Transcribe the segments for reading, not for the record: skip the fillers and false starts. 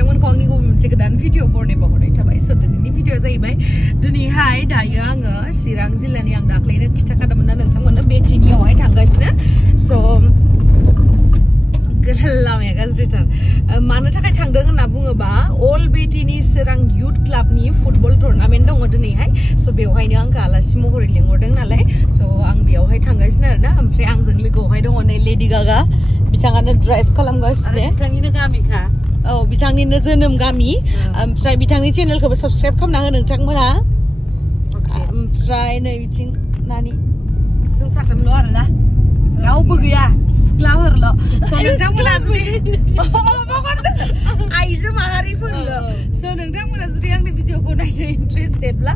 नोंथांमोनखौ आंनि मोनसे गोदान भिडिअ बरनायबावहरनाय थाबाय स' दिनैनि भिडिअ जाहैबाय दिनैहाय दायो आङो चिरां जिल्लानि आं दाख्लैनो खिथाखादोंमोन ना नोंथांमोननो बेटिनियावहाय थांगासिनो स' लामाया गाज्रिथार मानो थाखाय थांदों होनना बुङोबा अल बेटिनि चिरां युथ क्लाबनि फुटबल टुर्नामेन्ट दङ दिनैहाय स' बेवहायनो आंखौ आलासि महरै लिंहरदों नालाय स' आं बेयावहाय थांगासिनो आरोना ओमफ्राय आंजों लोगोआवहाय दङ नै लेडि गागा बिथाङानो ड्राइभ खालामगासिनो बिथांनिनो गामिखा औ बिथांनिनो जोनोम गामि ओमफ्राय बिथांनि चेनेलखौबो साबस्क्राइब खालामना हो नोंथांमोना ओमफ्राय नै बिथिं नानि जों साथामल' आरोना रावबो गैया सिख्लाफोरल' स' नोंथांमोना जुदि आइजो माहारिफोरल' स' नोंथांमोना जुदि आंनि भिडिअखौ नायनो इन्टारेस्टेडब्ला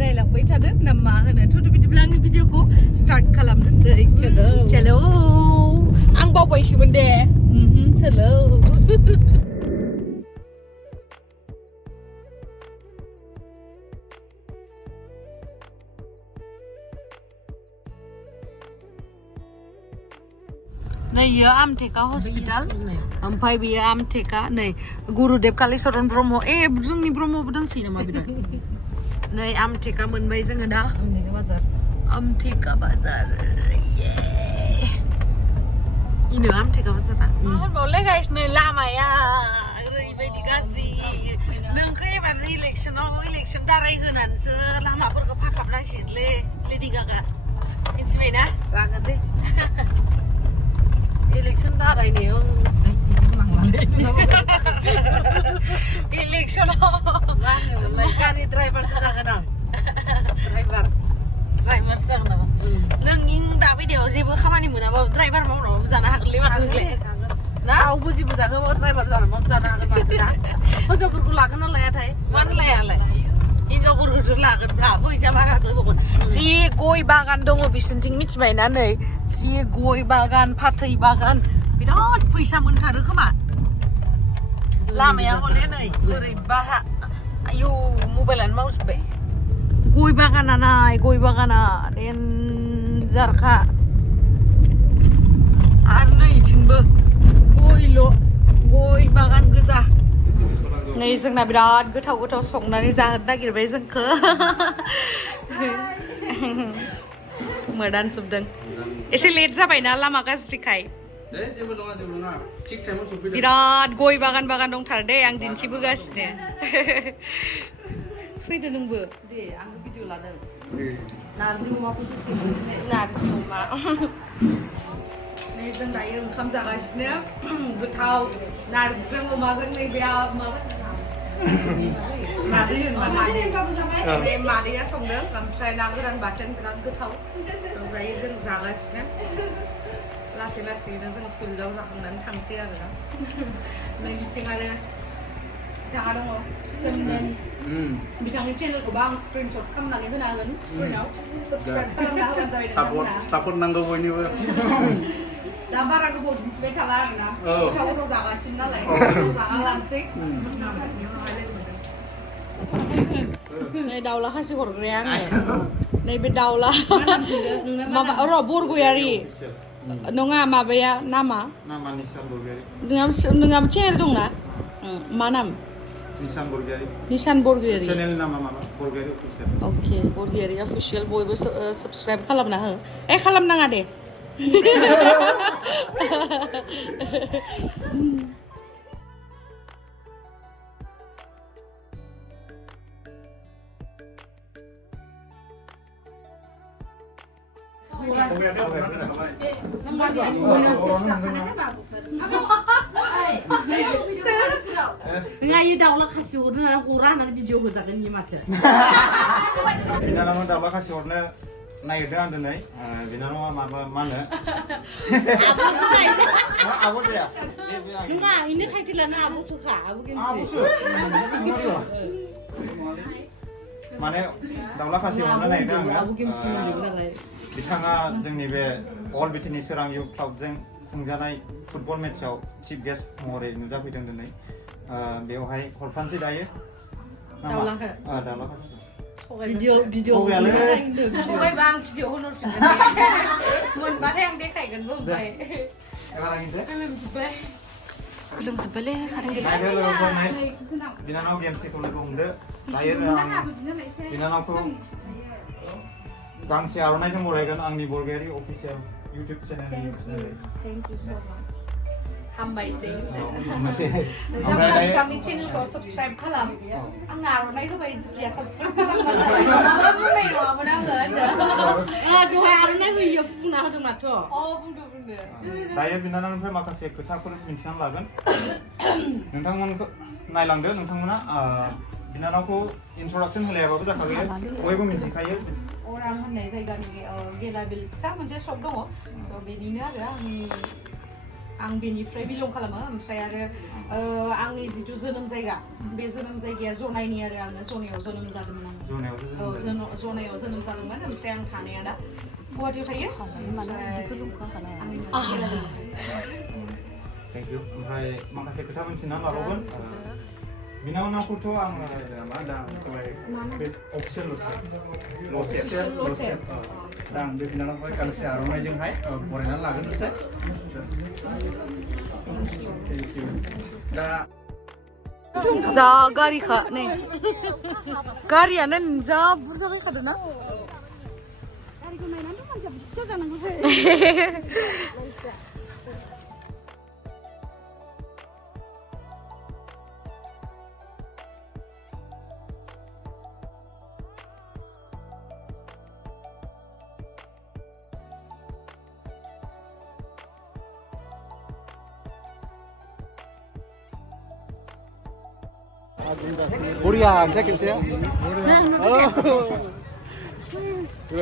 नायलांबाय थादो ना मा होनो थ' बिदिब्ला आंनि भिडिअखौ स्टार्ट खालामनोसै चलो आं बावबायसोमोन दे चलो नै यो आमटेका हस्पिटाल ओमफ्राय बेयो आमटेका नै गुरुदेव कालिचरन ब्रह्म जोंनि ब्रह्मबो दंसै नामा बिदि नै आमटेका मोनबाय जोङो दा आमटेका बाजार इनो आमटेका बाजारा मा होनबावलै गाइस नै लामाया ओरैबायदि गाज्रि नोंखौ एबार इलेक्सन दाराय होनानैसो लामाफोरखौ फाखाबनांसिगोनलै लेडि गागा मिथिबायना जागोन दे इलेक्सन दारायनायाव इलेक्सनाव मा होनोमोनलाय गारि ड्राइभारसो जागोन आं ड्राइभारसो जागोन नामा नों दा बायदियाव जेबो खामानि मोनाबाबो ड्राइभार मावनाबाबो जानो हागोनलै माथो नोंलाय ना रावबो जेबो जाखोबा ड्राइभार जानाबाबो जानो हागोन माथो दा हिनजावफोरखौ लागोन ना लायाथाय मानो लायालाय हिनजावफोरखौथ' लागोनब्रा फैसा बारासो होबावगोन जि गय बागान दङ बिसोरनिथिं मिथिबायना नै जि गय बागान फाथै बागान बिराद फैसा मोनथारो खोमा लामाया हले नै बोरैबा आयौ मबाइलानो मावजोब्बाय गय बागाना नाय गय बागाना देनजारखा आरो नैथिंबो गय बागान गोजा नै जोंना बिराद गोथाव गोथाव संनानै जाहोनो नागिरबाय जोंखौ मोदानजोबदों एसे लेट जाबायना लामा गाज्रिखाय बिराद गय बागान दंथार दे आं दिन्थिबोगासिनो फैदो नोंबो दे आं भिडिअ लादों नारजि अमा नै जों दायो ओंखाम जागासिनो गोथाव नारजिजों अमाजों नै बे मादैया संदों ओमफ्राय ना गोरान बाथोन बिराद गोथाव संजायो जों जागासिनो लासै लासैनो जों फिल्डआव जाखांनानै थांसै आरोना नै बिथिं आरो बिथाङा दङ सोमदोन बिथांनि चेनेलखौबो आं स्क्रिनशट खालामनानै होना होगोन स्क्रिनाव साबस्क्राइब खालामना होबानो जाबाय नोंथांमोना सापर्ट नांगौ बयनिबो दा बारा गोबाव दिन्थिबाय थाला आरोना गोथाव जागासिनो नालाय जाना लानोसै नै दाउला खासि हरग्राया आङो नैबे दाउला माबा र' बरगयारि नङा माबाया नामा नोंनाबो चेनेल दंना मा नाम निसान बरगयारि चेनेल नामा माबा बरगयारि अफिसियेल अके बरगयारि अफिसियेल बयबो साबस्क्राइब खालामना हो खालामनाङा दे नङा इ दाउला खासि हरनो हरा होननानै भिडिअ होजागोन इ माथो बिनानावनो दाउला खासि हरनो नागिरदों आं दिनै बिनानावा माबा मा होनो आब' जाया नङा इनो टाइटेलानो आब'सोखा आब'सो माने दाउला खासि हरनो नागिरदों आङो बिथाङा जोंनि बे अल बेटिनि चिरां युथ क्लाबजों खुंजानाय फुटबल मेचआव चिफ गेस्ट महरै नुजाफैदों दिनै बेवहाय हरफानोसै दायो दाउला खासि भिडिअ फंबायबा आं भिडिअ होनहरफिनगोन मोनबाथाय आं देखायगोनबो ओमफ्राय खुलुमजोब्बायलै खारें दायो लोगोफोर बिनानाव गेम सेखौनो हमदो दायो आं बिनानावखौ गांसे आर'नाइजों बरायगोन आंनि बरगयारि अफिसियेल इउटिउब चेनेलनि Thank you so much. हामबायसै ओमफ्राय गावनि चेनेलखौ साबस्क्राइब खालाम आं आर'नाइ होबाय जिथिया साबस्क्राइब खालामबाय बुंनाय नङामोन आङो दहाय आर'नाइ होयो बुंना होदों माथो बुंदो दायो बिनानावनिफ्राय माखासे खोथाफोर मिन्थिनानै लागोन नोंथांमोनखौ नायलांदो नोंथांमोना बिनानावखौ इन्ट्रडाक्सन होलायाबाबो जाखागोन बयबो मिन्थिखायो अरां होननाय जायगानि गेलाबिल फिसा मोनसे शप दङ स' बेनिनो आरो आं बेनिफ्राय बिलं खालामो ओमफ्राय आरो आंनि जिथु जोनोम जायगा बे जोनोम जायगाया जनायनि आरो आङो जनायाव जोनोम जादोंमोन जनायाव जोनोम जादोंमोन ओमफ्राय आं थानाया दा गुवाहाटियाव थायो थेंक इउ ओमफ्राय माखासे खोथा मिन्थिनानै लाबावगोन बिनानावखौथ' आङो मा दा बे अफिसियेल दा आं बे बिनानावखौहाय गांसे आर'नाइजोंहाय बरायनानै लागोन दा जा गारिखा नै गारियानो जा बुरजा फैखादों ना गारिखौ नायनानै मानसिया बुरजा जानांगौ जायो बरिया ओमफ्राय खेबसे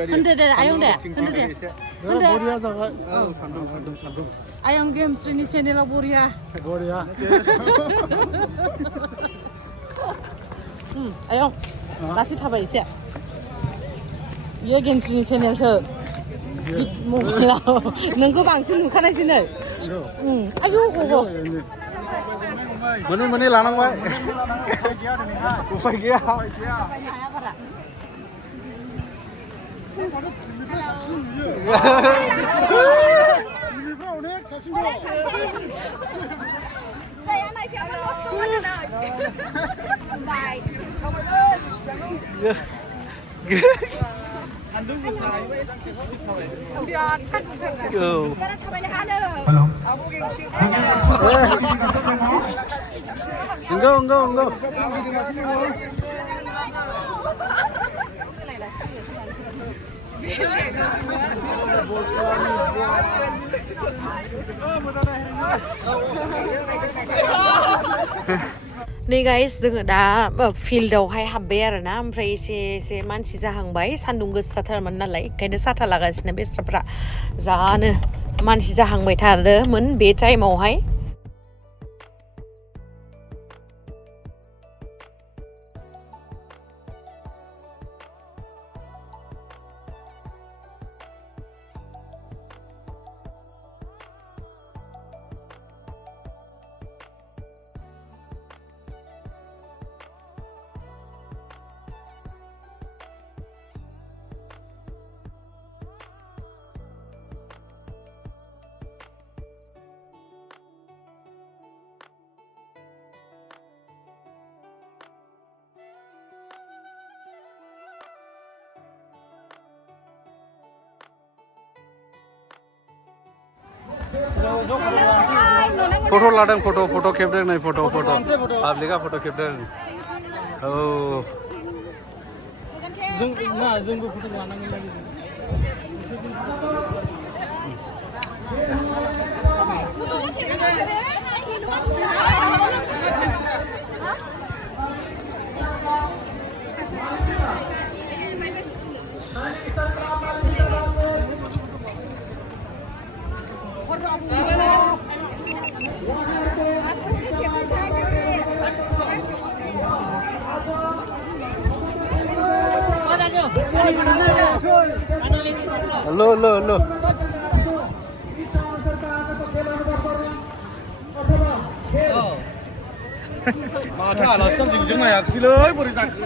होनदो दे आयं दे होनदो दे बरिया जाबाय सान्दुं आयं गेम श्रीनि चेनेलाव बरिया आयं लासै थाबाय एसे बियो गेम श्रीनि चेनेलसो मबाइलाव नोंखौ बांसिन नुखानायसै नै आयौ मोनै लानांबाय उफाय गैया enggak नै गाइस जोङो दा फिल्डआवहाय हाबबाय आरो ना ओमफ्राय एसे मानसि जाहांबाय सान्दुं गोसाथारमोन नालाय ओंखायनो साथा लागासिनो बेस्राफ्रा जानो मानसि जाहांबाय थादोंमोन बे टाइमावहाय फोटो लादों फोटो खेबदों नै फोटो पाब्लिका फोटो खेबदों औ जोंबो फोटो लानांगोन Lo. माथो आलासिजों जोंना याखिसैलै बोरै जाखो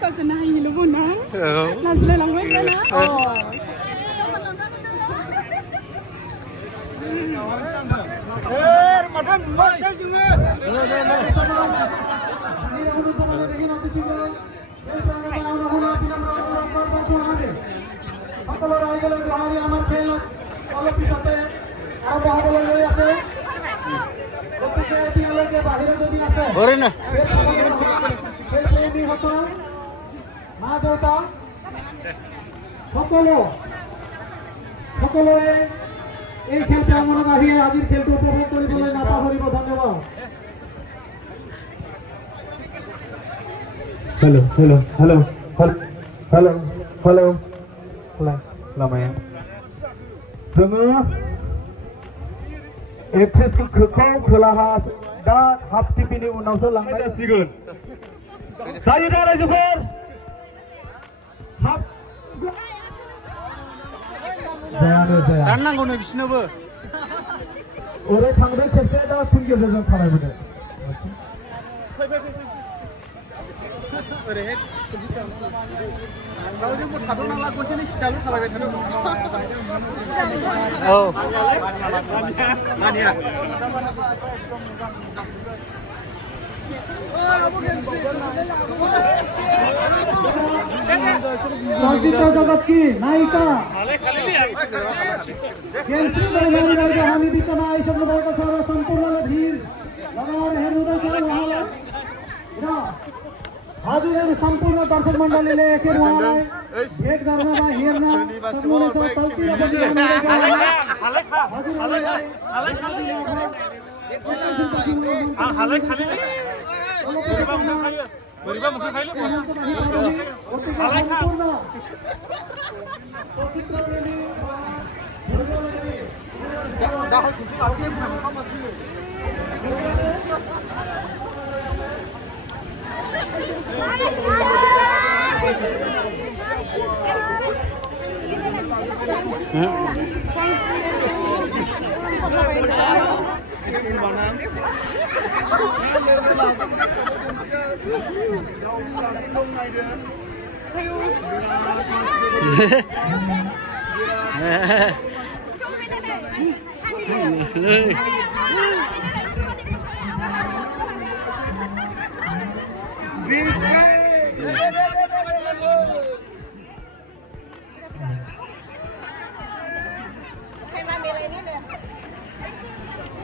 गावसोरनो हायिल' बुंना लाजिलायलांबाय ना Orena. সকলে এই খেলতে আমরা বাহিয়ে আজির খেলটো উপভোগ কৰিবলৈ নাপাহৰিব ধন্যবাদ hello hello hello hello hello लामाया जोङो एक्ट्रेसखौ खोलाहा दा हाफ टिपिनि उनावसो लांनाय जासिगोन जायो दा रायजोफोर हाफ जायानो जाया दाननांगौनो बिसिनोबो ओरै थांबाय खेबसे दा फुल गेजेरजों थाबायबोदो ओरैहाय रावजोंबो थाद'नांला खनसेनो सिदाल' थाबायबाय थादों औ मानिया संगीत जगत की नायिका हामी बिचमा आइसक्नु भएको छ र सम्पूर्ण भिड लगाएर हेर्नुहुँदैछ उहाँलाई र हजुरहरू सम्पूर्ण दर्शक मण्डलीले एकखेर उहाँलाई भेट गर्न वा हेर्न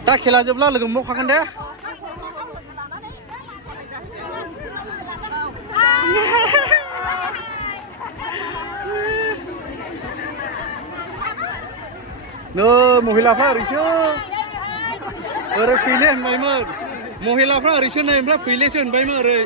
दा खेला जोबब्ला लोगो मोनबावखागोन दे नो महिलाफ्रा ओरैसो ओरै फैले होनबायमोन महिलाफ्रा ओरैसो नै ओमफ्राय फैलेसो होनबायमोन ओरै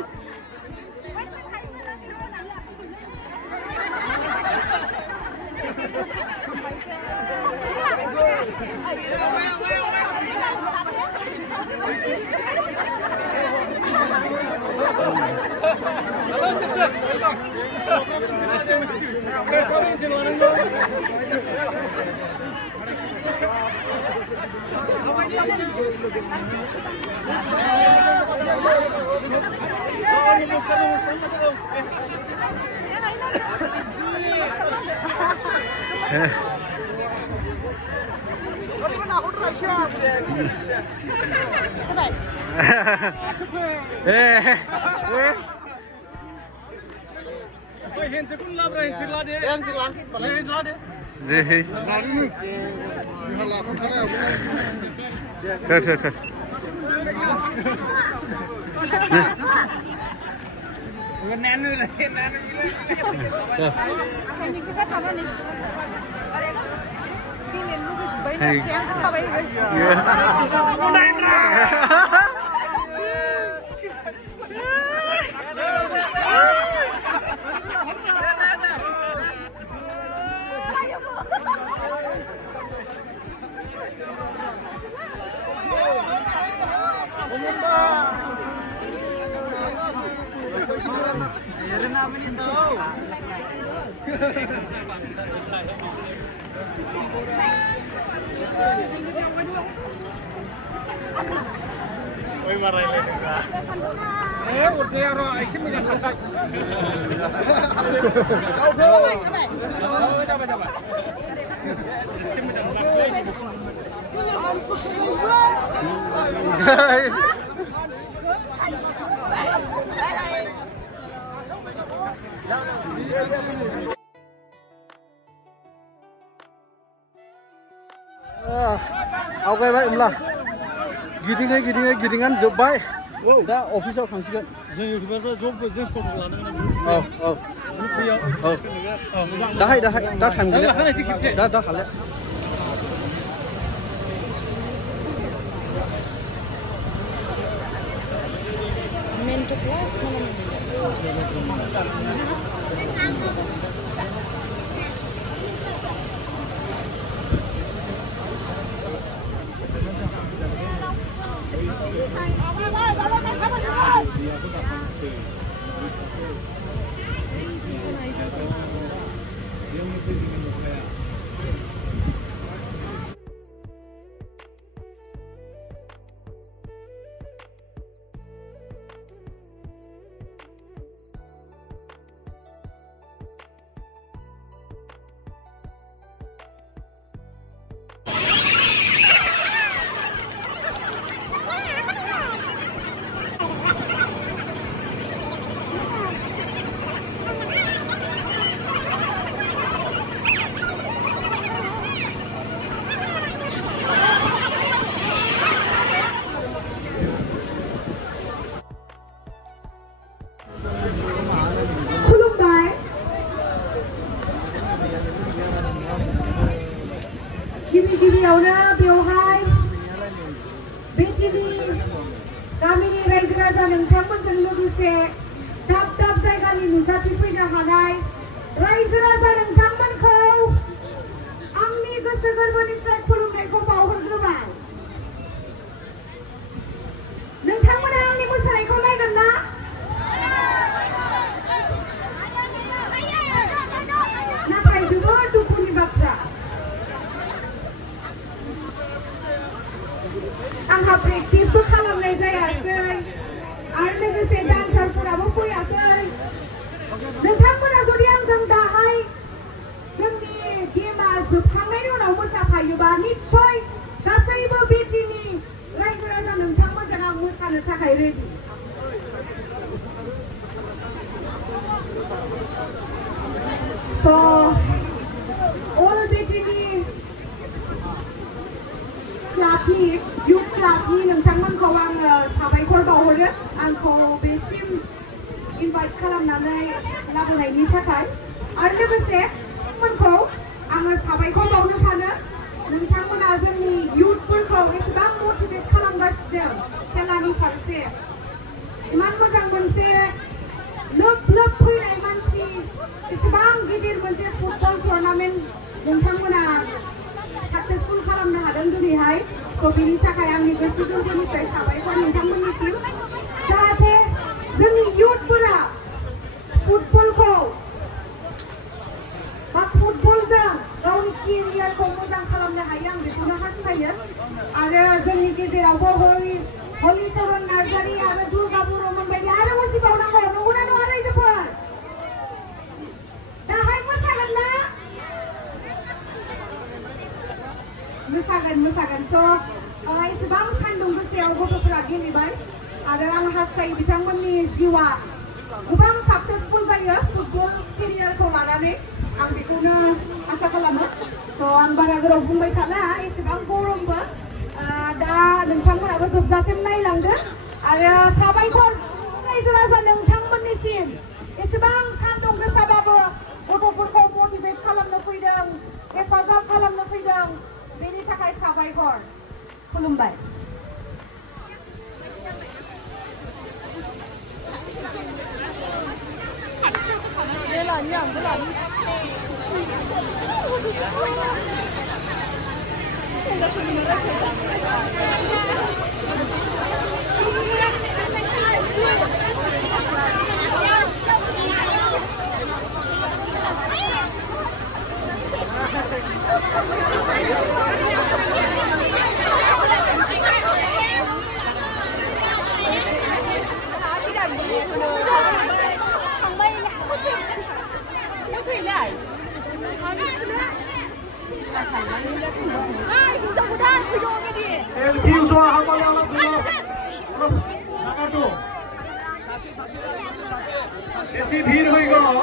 आवगायबाय होमब्ला गिदिङै जोब्बाय दा अफिसाव थांसिगोन जों इउटुबारफ्रा जों फट' लानो औ दाहाय दा थांगोन दा खाले Khulumbai गिबियावनो बेवहाय बेटिनि गामिनि रायजो राजा नोंथांमोनजों लोगोसे दाब दाब जायगानि नुजाथिफैनो हानाय रायजो राजा नोंथांमोनखौ आंनि गोसो गोरबोनिफ्राय खुलुमनायखौ बावहरग्रोबाय। नोंथांमोना आंनि मोसानायखौ नायगोन ना? नाथाय जोबोद दुखुनि बाथ्रा आंहा प्रेक्टिसबो खालामनाय जायासै आरो लोगोसे डान्सारफोराबो फैयासै। नोंथांमोना जुदि आंजों दाहाय जोंनि गेमा जोबखांनायनि उनाव मोसाफायोबा निस्सय गासैबो बेटिनि रायजो राजा नोंथांमोनजों आं मोसानो थाखाय रेडि। So all बेटिनि क्लाबनि युथ क्लाबनि नोंथांमोनखौ आङो साबायखर बावहरो आंखौ बेसिम इनभाइट खालामनानै लाबोनायनि थाखाय आरो लोगोसे नोंथांमोनखौ आङो साबायखर बावनो सानो। नोंथांमोना जोंनि युथफोरखौ एसेबां मटिभेट खालामगासिनो खेलानि फारसे इमान मोजां मोनसे लोब लोब फैनाय मानसि एसेबां गिदिर मोनसे फुटबल टुर्नामेन्ट नोंथांमोना साक्सेसफुल खालामनो हादों दिनैहाय। थ' बेनि थाखाय आंनि गोसो गोरबोनिफ्राय साबायखर नोंथांमोननिसिम जाहाथे जोंनि युथफोरा फुटबलखौ बा फुटबलजों गावनि केरियारखौ मोजां खालामनो हायो आं बेखौनो हास्थायो। आरो जोंनि गेजेरावबो हलिचरन नार्जारि आरो दुर्गा बर'मोन बायदि आरो उजिबावनांगौ नंगौना नङा रायजोफोर? दाहाय मोसागोन ना? मोसागोन थ' एसेबां सान्दुं गोसायाव गथ'फोरा गेलेबाय आरो आं हास्थायो बिथांमोननि जिउआ गोबां साक्सेसफुल जायो फुटबल केरियारखौ लानानै आं बेखौनो आसा खालामो। थ' आं बारा गोलाव बुंबाय थाला एसेबां गरमबो दा नोंथांमोनाबो जोबजासिम नायलांदो आरो साबायखर रायजो राजा नोंथांमोननिसिम एसेबां सान्दुं गोसाबाबो गथ'फोरखौ मटिभेट खालामनो फैदों हेफाजाब खालामनो फैदों बेनि थाखाय साबायखर। खुलुमबाय।哎，你这不干，推着我给你。El Kiuswa Hamaya Dulu. Jangan tu. Esi bhir hoi gelo.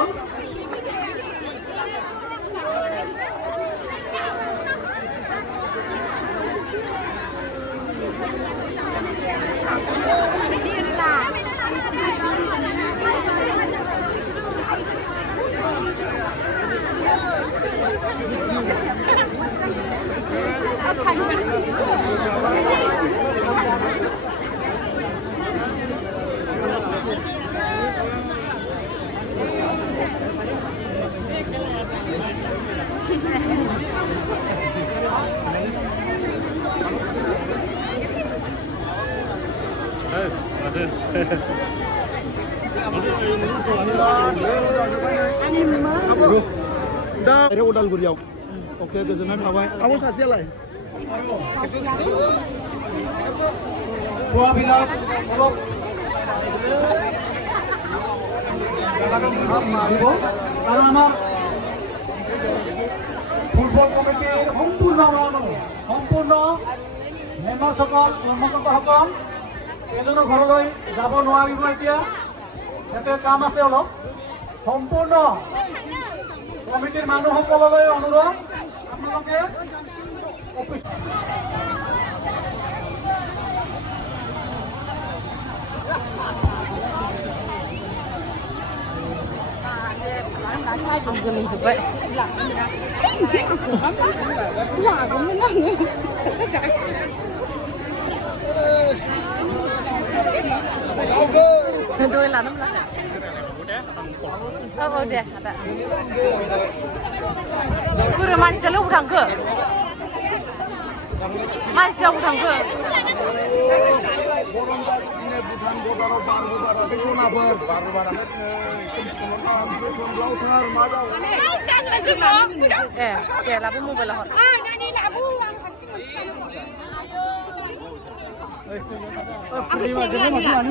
दा उदालगुरियाव अके गोजोननाय थाबाय आब' सासेयालाय Dua bilang blok. Karena football কমিটির সম্পূৰ্ণ মেম্বাৰসকল কৰ্মকৰ্তাসকল এজনো ঘৰলৈ যাব নোৱাৰিব এতিয়া ইয়াতে কাম আছে অলপ সম্পূৰ্ণ কমিটিৰ মানুহসকললৈ অনুৰোধ আপোনালোকে Đôi là năm lắm. Vâng đẹp. Cứ man sẽ lúc thằng cửa. Man sẽ lúc thằng cửa. Kẻ là mua về là họ. Aku singgah ni lah.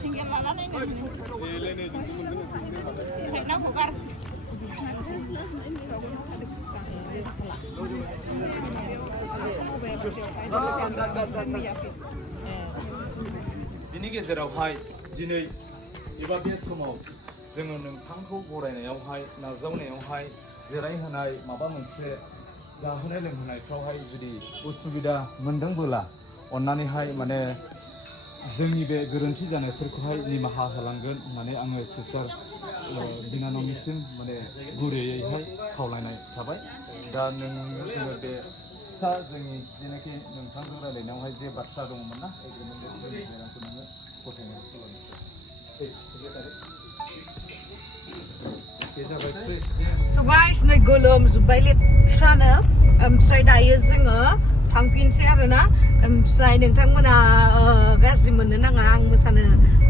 Singgah mana ni? Nak bukar. बिनि गेजेरावहाय दिनै एबा बे समाव जोङो नोंथांखौ बरायनायावहाय नाजावनायावहाय जिरायहोनाय माबा मोनसे जाहोनाय लोंहोनायफ्रावहाय जुदि उसुबिदा मोनदोंबोला अन्नानैहाय माने जोंनि बे गोरोन्थि जानायफोरखौहाय निमाहा होलांगोन होननानै आङो सिस्टार बिनानावनिसिम माने गुरैयैहाय खावलायनाय थाबाय दा जोङो बे फिसा जोंनि जेनाखि नोंथांजों रायलायनायावहाय जे बाथ्रा दङमोन ना बेरामखौ नोङो गथायनाय So guys, नै गोलोम जोब्बाय लेथ्रानो ओमफ्राय दायो जोङो थांफिनसै आरोना ओमफ्राय नोंथांमोना गाज्रि मोननो नाङा आं मोसानो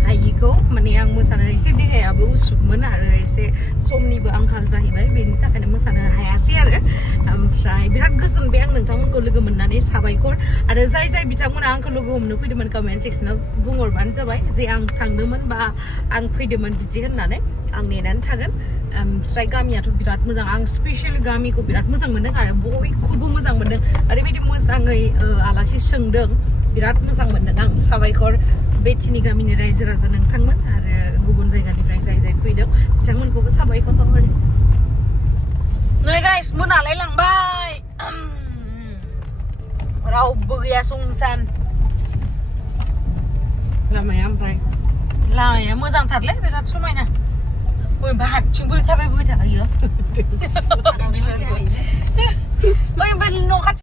हायिखौ माने आं मोसानो एसे देहायाबो उसुखमोन आरो एसे समनिबो आंखाल जाहैबाय बेनि थाखायनो मोसानो हायासै आरो ओमफ्राय बिराद गोजोनबाय आं नोंथांमोनखौ लोगो मोननानै साबायखर आरो जाय बिथांमोना आंखौ लोगो हमनो फैदोंमोन कमेन्ट सेक्सनाव बुंहरबानो जाबाय जे आं थांदोंमोन बा आं फैदोंमोन बिदि होननानै आं नेनानै थागोन ओमफ्राय गामियाथ' बिराद मोजां आं स्पेशेल गामिखौ बिराद मोजां मोनदों आरो बयखौबो मोजां मोनदों ओरैबायदि मोजाङै आलासि सोंदों बिराद मोजां मोनदों आं साबायखर बेटिनि गामिनि रायजो राजा नोंथांमोन आरो गुबुन जायगानिफ्राय जाय फैदों बिथांमोनखौबो साबायखर नै गाइस मोनालाय लांबाय रावबो गैया सुनसान लामाया मोजांथारलै बिराद समायना बयबो हारसिं बोरै थाबायबोबाय थाखायो